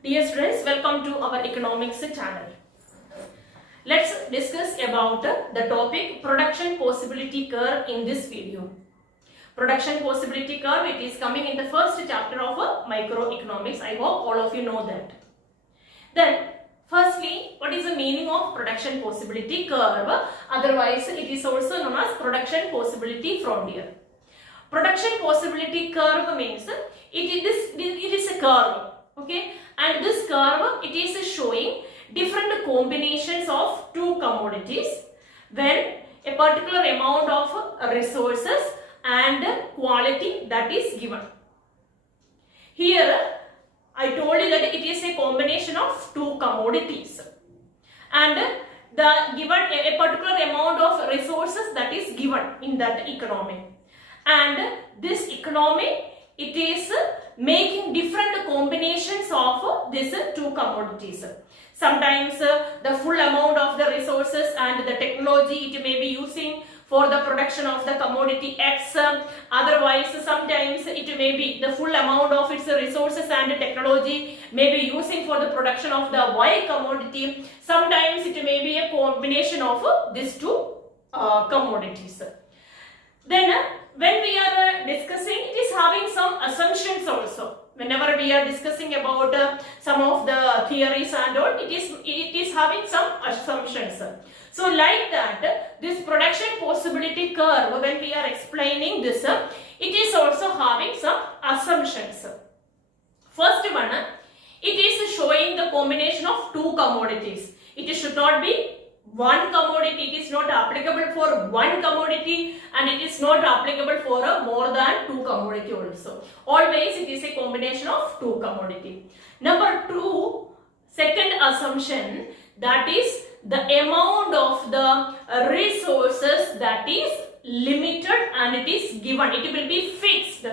Dear students, welcome to our economics channel. Let's discuss about the topic production possibility curve in this video. Production possibility curve, it is coming in the first chapter of microeconomics. I hope all of you know that. Then, firstly, what is the meaning of production possibility curve? Otherwise, it is also known as production possibility frontier. Production possibility curve means it is a curve, okay, and this curve, it is showing different combinations of two commodities when a particular amount of resources and quality that is given. Here I told you that it is a combination of two commodities and the given a particular amount of resources that is given in that economy, and this economy, it is making different combinations of these two commodities. Sometimes the full amount of the resources and the technology it may be using for the production of the commodity X. Otherwise, sometimes it may be the full amount of its resources and technology may be using for the production of the Y commodity. Sometimes it may be a combination of these two commodities. Then when we are discussing, it is having some assumptions also. Whenever we are discussing about some of the theories and all, it is having some assumptions. So like that, this production possibility curve, when we are explaining this, it is also having some assumptions. First one, it is showing the combination of two commodities. It should not be one commodity. It is not applicable for one commodity and it is not applicable for more than two commodity also. Always it is a combination of two commodity. Number two, second assumption, that is the amount of the resources that is limited and it is given. It will be fixed.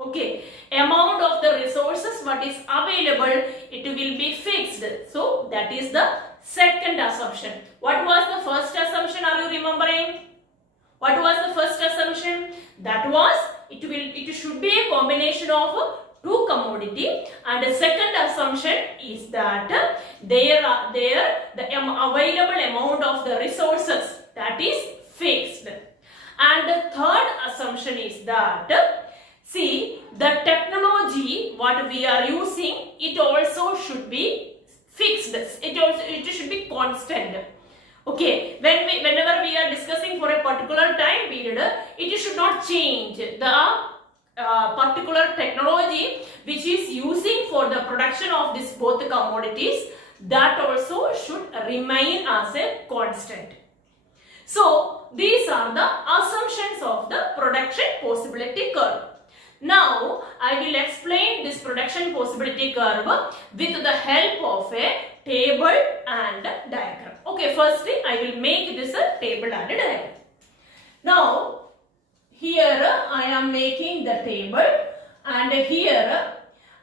Okay, amount of the resources what is available, it will be fixed. So that is the second assumption. What was the first assumption? Are you remembering? What was the first assumption? That was it should be a combination of two commodity, and the second assumption is that the available amount of the resources that is fixed. And the third assumption is that see, the technology what we are using, it also should be fixed. It should be constant. Okay, whenever we are discussing for a particular time period, it should not change. The particular technology which is using for the production of this both commodities, that also should remain as a constant. So these are the assumptions of the production possibility curve. Now I will explain this production possibility curve with the help of a table and diagram. Okay, firstly I will make this a table and a diagram. Now here I am making the table and here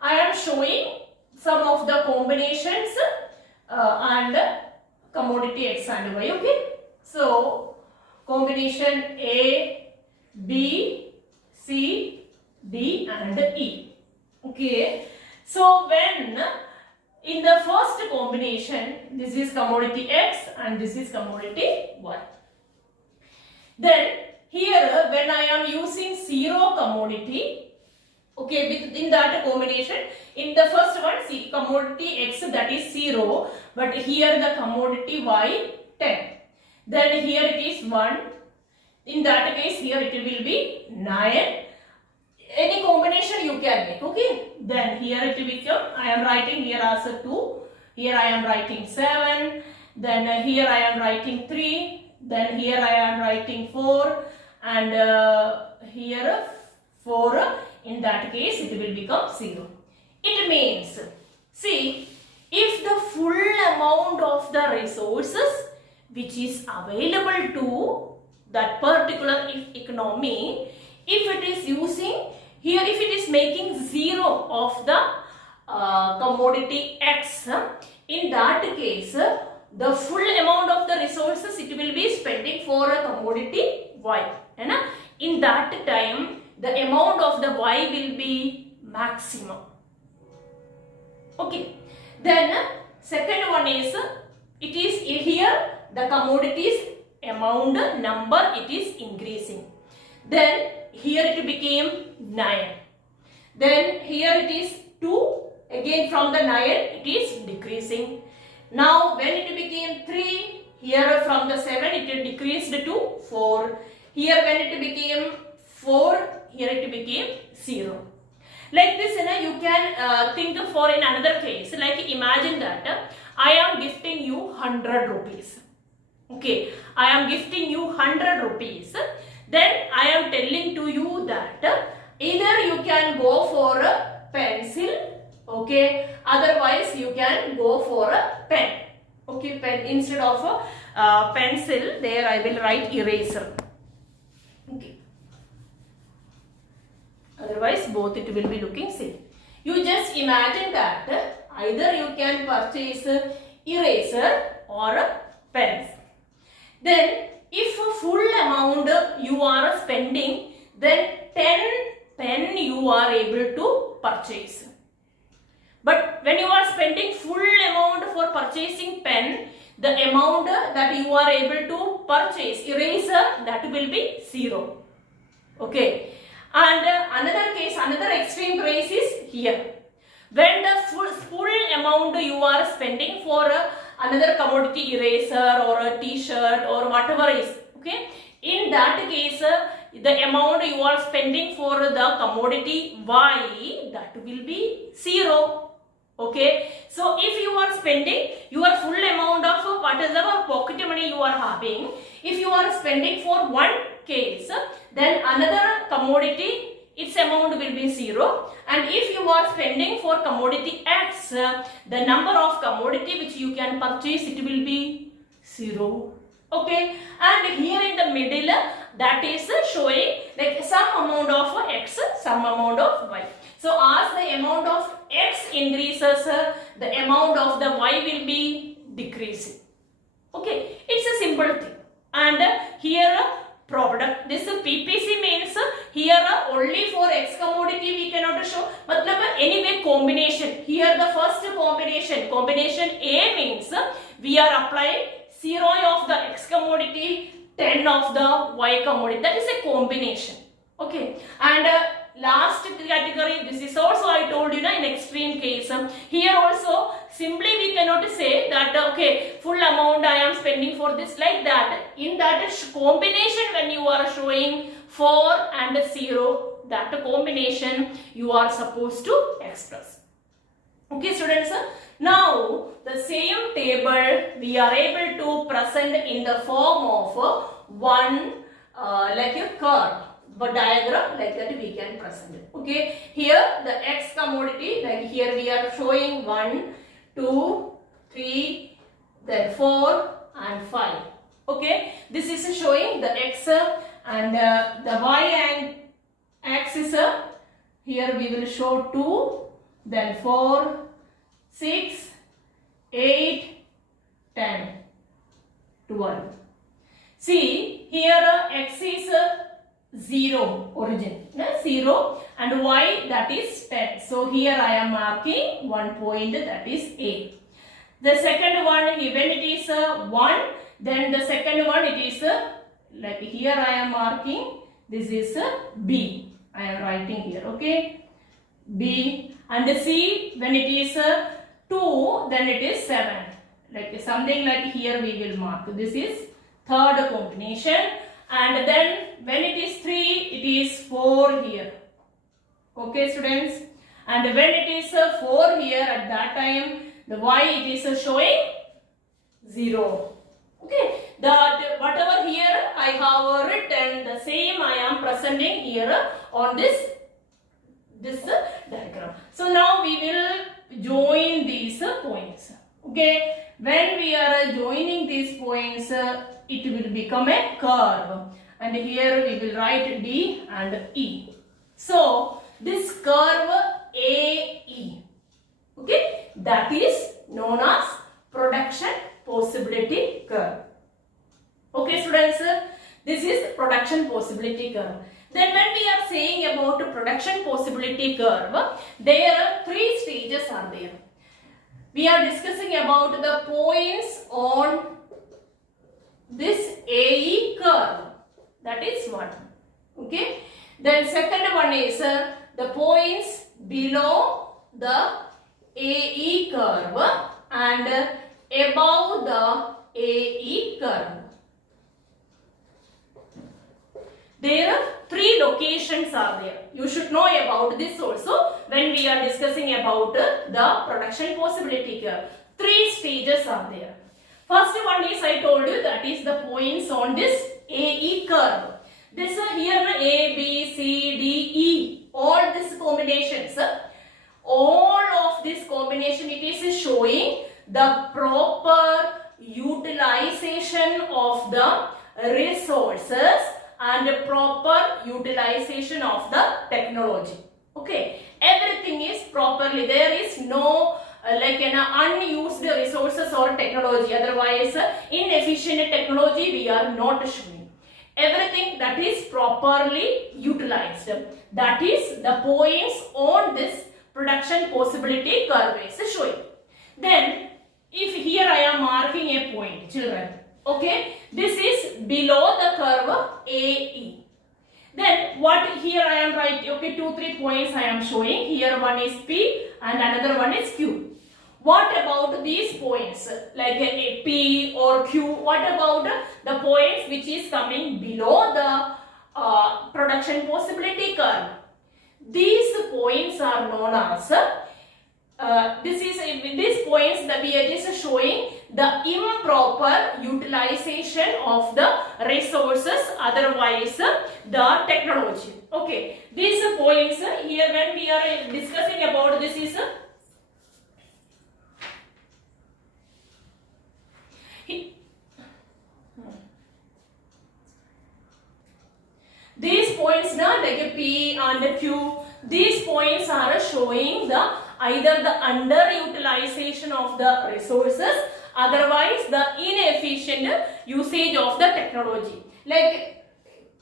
I am showing some of the combinations and commodity X and Y. Okay, so combination A, B, C, D and E. Okay, so when in the first combination, this is commodity X and this is commodity Y. Then here when I am using zero commodity, okay, within that combination, in the first one, see commodity X that is 0, but here the commodity Y 10. Then here it is 1. In that case, here it will be 9. Any combination you can make. Okay, then here it will become, I am writing here as a 2, here I am writing 7, then here I am writing 3, then here I am writing 4, and here 4. In that case it will become 0. It means, see, if the full amount of the resources which is available to that particular economy, if it is using here, if it is making 0 of the commodity X, in that case the full amount of the resources it will be spending for a commodity Y. In that time the amount of the Y will be maximum. Okay, Then second one is, it is here the commodities amount number it is increasing. Then here it became 9. Then here it is 2. Again from the 9 it is decreasing. Now when it became 3, here from the 7 it decreased to 4. Here when it became 4, here it became 0. Like this, you can think for in another case. Like imagine that I am gifting you 100 rupees. Okay, I am gifting you 100 rupees. Then I am telling to you that either you can go for a pencil, okay, otherwise you can go for a pen. Okay, pen instead of a pencil, there I will write eraser. Okay. Otherwise both it will be looking same. You just imagine that either you can purchase eraser or pens. Then if full amount you are spending, then 10 pen you are able to purchase. But when you are spending full amount for purchasing pen, the amount that you are able to purchase eraser, that will be 0. Okay. And another case, another extreme case is here. When the full amount you are spending for another commodity eraser or a t-shirt or whatever is, okay, in that case the amount you are spending for the commodity Y, that will be 0. Okay, so if you are spending your full amount of whatever pocket money you are having, if you are spending for one case, then another commodity, its amount will be 0. And if you are spending for commodity X, the number of commodity which you can purchase, it will be 0. Okay, and here in the middle, that is showing like some amount of X, some amount of Y. So as the amount of X increases, the amount of the Y will be decreasing. Okay, it's a simple thing. And here product, this PPC means here only for X commodity we cannot show. Matlab anyway combination. Here the first combination, combination A means we are applying 0 of the X commodity, 10 of the Y commodity. That is a combination. Okay, and last category, this is also I told you in extreme case. Here also simply we cannot say that okay, full amount I am spending for this, like that. In that combination when you are showing 4 and 0, that combination you are supposed to express. Okay students, now the same table we are able to present in the form of one like a curve. But diagram like that we can present it. Okay, here the X commodity, like here we are showing 1, 2, 3, then 4 and 5. Okay, this is showing the X and the Y axis. Here we will show 2, then 4, 6, 8, 10, 12. See here X is 0 origin, 0, and Y that is 10. So here I am marking 1 point, that is A. The second one, when it is 1, then the second one it is like here I am marking, this is B. I am writing here, okay, B. And C, when it is 2, then it is 7. Like something like here we will mark. This is third combination. And then when it is 3, it is 4 here. Okay students. And when it is 4 here, at that time the Y it is showing 0. Okay. Whatever here I have written, the same I am presenting here on this diagram. So now we will join these points. Okay. When we are joining these points, it will become a curve, and here we will write D and E. So this curve AE, okay, that is known as production possibility curve. Okay students, this is production possibility curve. Then when we are saying about production possibility curve, there are 3 stages are there. we are discussing about the points on this AE curve. That is one. Okay. Then second one is the points below the AE curve and above the AE curve. There are three locations are there. You should know about this also when we are discussing about the production possibility curve. Three stages are there. First one is I told you that is the points on this AE curve. This here A, B, C, D, E. All these combinations. All of this combination it is showing the proper utilization of the resources and proper utilization of the technology. Okay, everything is properly. There is no like an unused resources or technology. Otherwise, inefficient technology we are not showing. Everything that is properly utilized. That is the points on this production possibility curve is showing. Then, if here I am marking a point, children. Okay, this is below the curve AE. Then what here I am writing, okay, 2-3 points I am showing. Here one is P and another one is Q. What about these points like a P or Q? What about the points which is coming below the production possibility curve? These points are known as these points that we are just showing the improper utilization of the resources, otherwise the technology. Okay, these points here when we are discussing about this is these points now like P and Q, these points are showing the either the underutilization of the resources, otherwise the inefficient usage of the technology. Like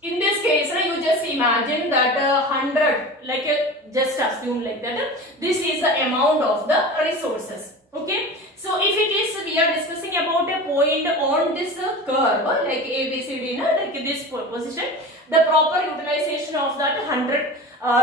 in this case, you just imagine that 100, like just assume like that, this is the amount of the resources. Okay, so if it is, we are discussing about a point on this curve, like A, B, C, D, like this position, the proper utilization of that 100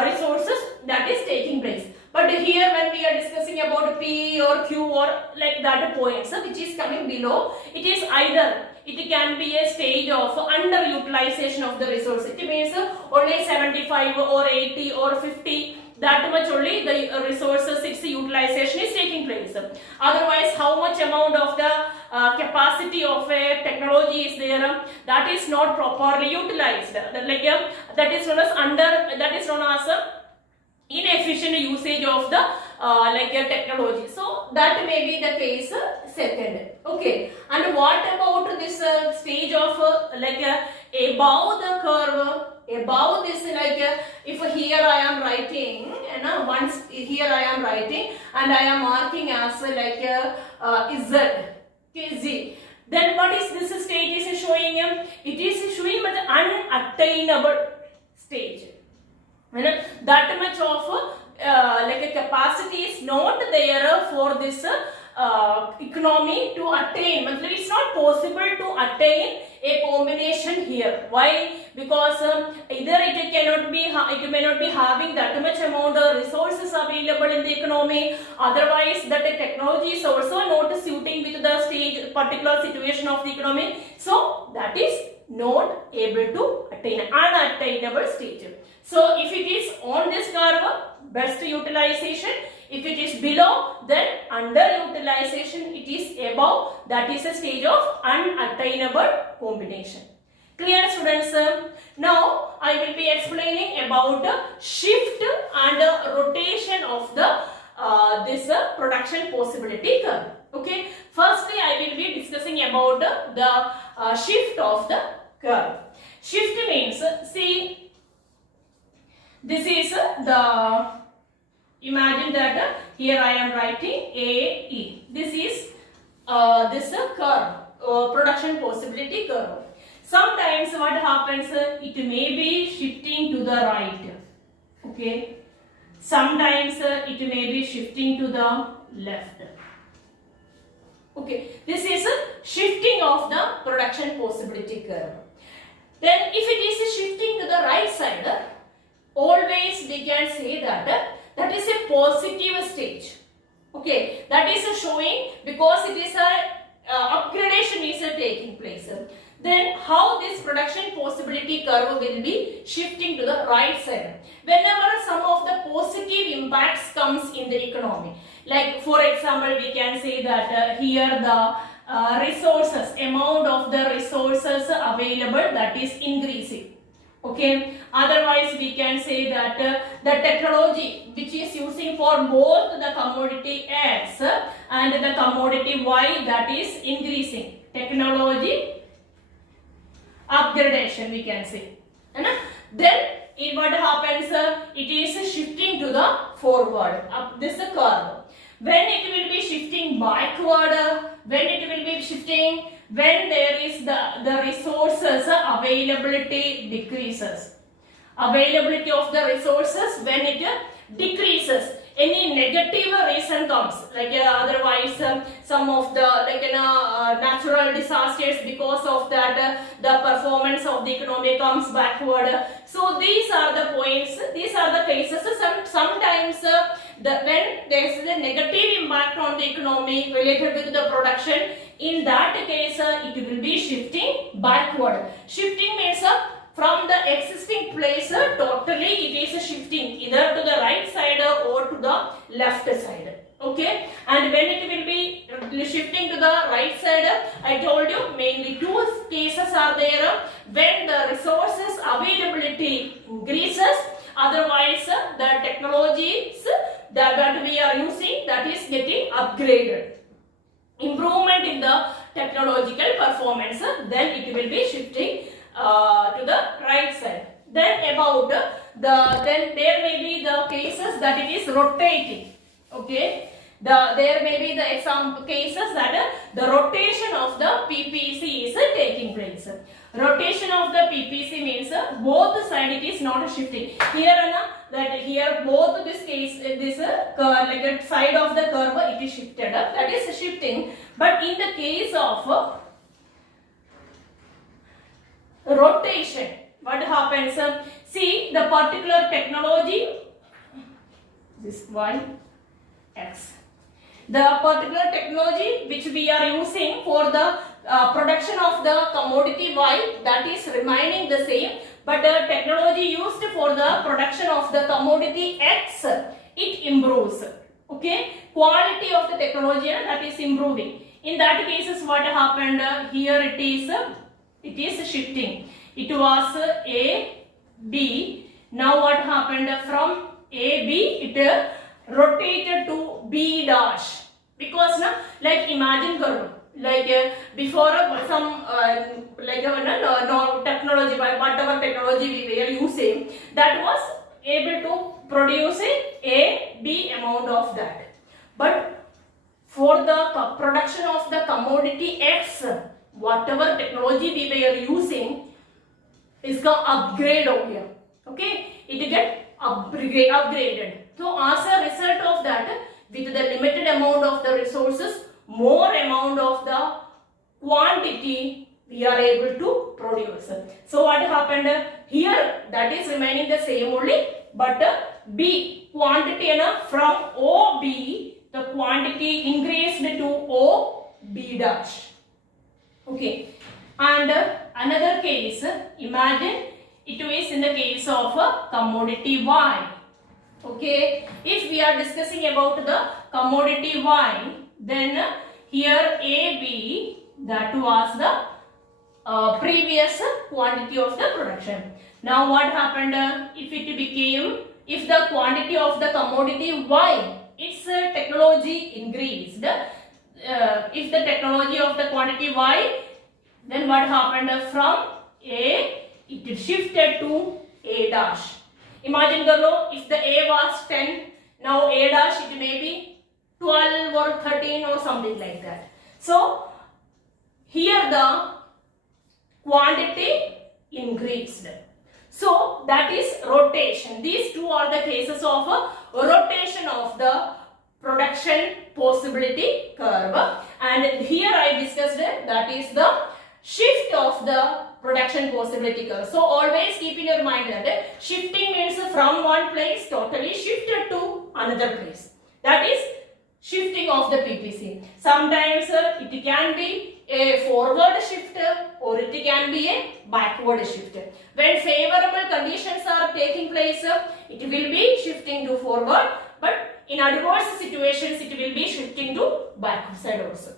resources that is taking place. But here when we are discussing about P or Q or like that points which is coming below, it is either it can be a stage of underutilization of the resource. It means only 75 or 80 or 50, that much only the resources its utilization is taking place. Otherwise, how much amount of the capacity of a technology is there, that is not properly utilized. That is known as inefficient usage of the technology. So that may be the case second. Okay, and what about this stage of above the curve? Above this, if here I am writing, once here I am writing and I am marking as Z, okay, Z. Then what is this stage is showing? It is showing the unattainable stage. That much of a capacity is not there for this economy to attain. It is not possible to attain a combination here. Why? Because either it may not be having that much amount of resources available in the economy. Otherwise, that technology is also not suiting with the particular situation of the economy. So that is not able to attain unattainable stage. So if it is on this curve, best utilization. If it is below, then underutilization. It is above, that is a stage of unattainable combination. Clear, students? Now I will be explaining about shift and rotation of the this production possibility curve. Okay. Firstly, I will be discussing about the shift of the curve. Shift means, see, this is the, imagine that here I am writing AE. This is this curve, production possibility curve. Sometimes what happens, it may be shifting to the right. Okay. Sometimes it may be shifting to the left. Okay, this is a shifting of the production possibility curve. Then if it is shifting to the right side, always we can say that that is a positive stage. Okay, that is showing because it is a upgradation is taking place. Then how this production possibility curve will be shifting to the right side whenever some of the positive impacts comes in the economy. Like for example, we can say that here the resources, amount of the resources available, that is increasing. Okay, otherwise we can say that the technology which is using for both the commodity X and the commodity Y, that is increasing. Technology upgradation we can say. Then what happens, it is shifting to the forward, up this curve. When it will be shifting backward, when it will be shifting, when there is the resources availability decreases. Availability of the resources when it decreases. Any negative reason comes, like otherwise some of the natural disasters, because of that the performance of the economy comes backward. So these are the points, these are the cases. Sometimes when there is a negative impact on the economy related with the production, in that case it will be shifting backward. Shifting means from the existing place totally it is shifting either to the right side or to the left side. Okay, and when it will be shifting to the right side, I told you mainly two cases are there. When the resources availability increases, otherwise the technologies that we are using, that is getting upgraded. Improvement in the technological performance, then it will be shifting to the right side. Then about then there may be the cases that it is rotating. Okay, there may be the example cases that the rotation of the PPC is taking place. Rotation of the PPC means both side it is not shifting. Here that here both this case this like side of the curve it is shifted up, that is shifting. But in the case of rotation, what happens? See the particular technology, this Y, X. The particular technology which we are using for the production of the commodity Y, that is remaining the same, but the technology used for the production of the commodity X, it improves. Okay, quality of the technology that is improving. In that cases what happened, here it is shifting. It was A, B. Now what happened, from A, B it rotated to B dash, because like imagine like before some no technology, whatever technology we were using, that was able to produce a B amount of that. But for the production of the commodity X, whatever technology we were using, इसका upgrade हो गया. Okay, it get upgraded. So as a result of that, with the limited amount of the resources, more amount of the quantity we are able to produce. So what happened here, that is remaining the same only, but B quantity from OB, the quantity increased to OB dash. Okay, and another case, imagine it is in the case of commodity Y. Okay, if we are discussing about the commodity Y, then here AB, that was the previous quantity of the production. Now what happened, if the quantity of the commodity Y, its technology increased, if the technology of the quantity Y, then what happened, from A it shifted to A dash. Imagine if the A was 10, now A dash it may be 12 or 13 or something like that. So here the quantity increased. So that is rotation. These two are the cases of rotation of the production possibility curve. And here I discussed that is the shift of the production possibility curve. So always keep in your mind that shifting means from one place totally shifted to another place. That is shifting of the PPC. Sometimes it can be a forward shift or it can be a backward shift. When favorable conditions are taking place, it will be shifting to forward, but in adverse situations it will be shifting to backward side also.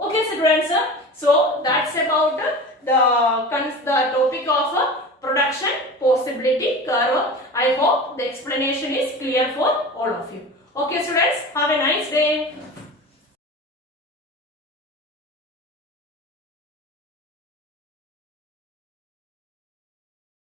Okay students, so that's about the topic of production possibility curve. I hope the explanation is clear for all of you. Okay students, have a nice day.